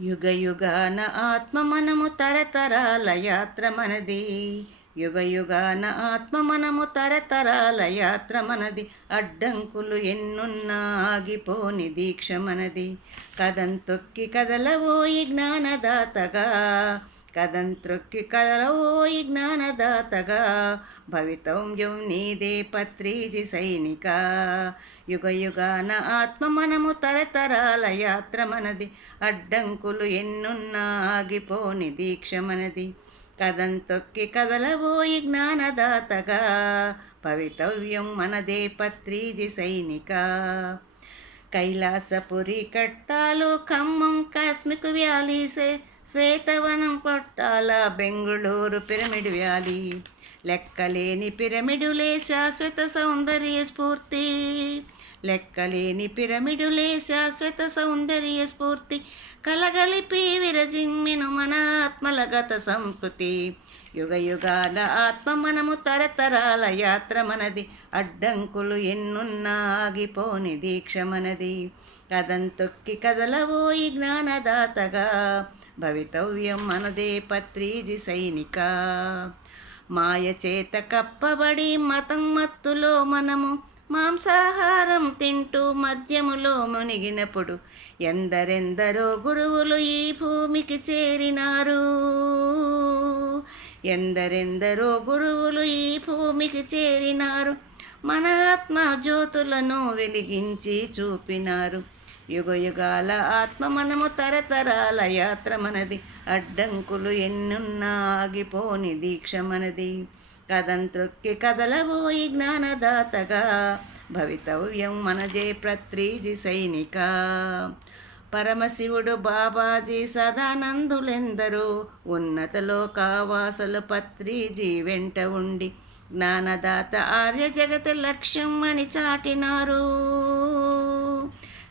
యుగ యుగాన ఆత్మ మనము తరతరాల యాత్ర మనది. యుగ యుగాన ఆత్మ మనము తరతరాల యాత్ర మనది. అడ్డంకులు ఎన్నున్నా ఆగిపోని దీక్ష మనది. కదంతొక్కి కదలవోయి జ్ఞానదాతగా, కదంత్రొక్కి కదలవోయి జ్ఞానదాతగా. భవితవ్యం నీదే పత్రిజి సైనిక. యుగ యుగాన ఆత్మ మనము తరతరాల యాత్ర మనది. అడ్డంకులు ఎన్నున్నా ఆగిపోని దీక్ష మనది. కదంతొక్కి కదలవోయి జ్ఞానదాతగా. భవితవ్యం మనదే పత్రిజి సైనిక. కైలాసపురి కట్టాలు ఖమ్మం కాస్మిక్ వ్యాలీసే, శ్వేతవనం కొట్టాల బెంగుళూరు పిరమిడ్ వ్యాలీ. లెక్కలేని పిరమిడులే శాశ్వత సౌందర్య స్ఫూర్తి. లెక్కలేని పిరమిడులే శాశ్వత సౌందర్య స్ఫూర్తి. కలగలిపి విరజిమ్మెను మన ఆత్మల గత సంస్కృతి. యుగ యుగాల ఆత్మ మనము తరతరాల యాత్ర మనది. అడ్డంకులు ఎన్నున్నా ఆగిపోని దీక్ష మనది. కదంతొక్కి కదలవోయి జ్ఞానదాతగా. భవితవ్యం మనదే పత్రిజి సైనిక. మాయ చేత కప్పబడి మతం మత్తులో మనము మాంసాహారం తింటూ మద్యములో మునిగినప్పుడు ఎందరెందరో గురువులు ఈ భూమికి చేరినారు. ఎందరెందరో గురువులు ఈ భూమికి చేరినారు. మన ఆత్మ జ్యోతులను వెలిగించి చూపినారు. యుగ యుగాల ఆత్మ మనము తరతరాల యాత్ర మనది. అడ్డంకులు ఎన్నున్నా ఆగిపోని దీక్ష మనది. కదంత్రొక్కి కదలబోయి జ్ఞానదాతగా. భవితవ్యం మనదే పత్రిజి సైనిక. పరమశివుడు బాబాజీ సదానందులెందరో ఉన్నత లోకావాసుల పత్రిజీ వెంట ఉండి జ్ఞానదాత ఆర్య జగత లక్ష్యం అని చాటినారు.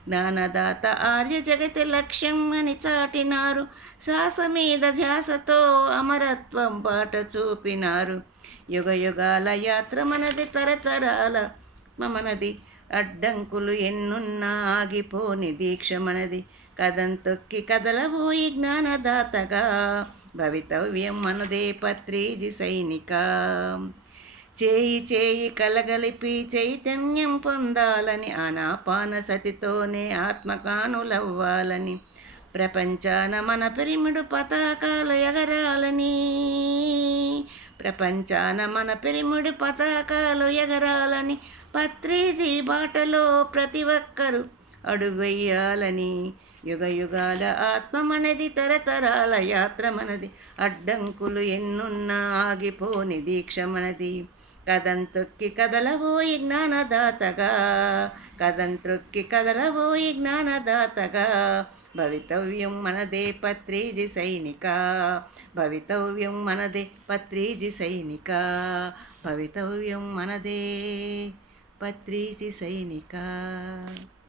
జ్ఞానదాత ఆర్య జగతి లక్ష్యం అని చాటినారు. శ్వాస మీద ధ్యాసతో అమరత్వం బాట చూపినారు. యుగ యుగాల యాత్ర మనది, తరతరాల మనది. అడ్డంకులు ఎన్నున్నా ఆగిపోని దీక్ష మనది. కదంతొక్కి కదలబోయి జ్ఞానదాతగా. భవితవ్యం మనదే పత్రిజి సైనిక. చేయి చేయి కలగలిపి చైతన్యం పొందాలని, ఆనాపాన సతితోనే ఆత్మకానులవ్వాలని, ప్రపంచాన మన పిరిమిడు పతాకాలు ఎగరాలని. ప్రపంచాన మన పిరిమిడు పతాకాలు ఎగరాలని. పత్రిజీ బాటలో ప్రతి ఒక్కరూ అడుగెయ్యాలని. యుగ యుగాల ఆత్మ మనది, తరతరాల యాత్ర మనది. అడ్డంకులు ఎన్నున్నా ఆగిపోని దీక్ష మనది. కదంతొక్కి కదలబోయి జ్ఞానదాతగా. కదంత్రొక్కి కదలబోయి జ్ఞానదాతగా. భవితవ్యం మనదే పత్రిజి సైనిక. భవితవ్యం మనదే పత్రిజి సైనిక. భవితవ్యం మనదే పత్రిజి సైనిక.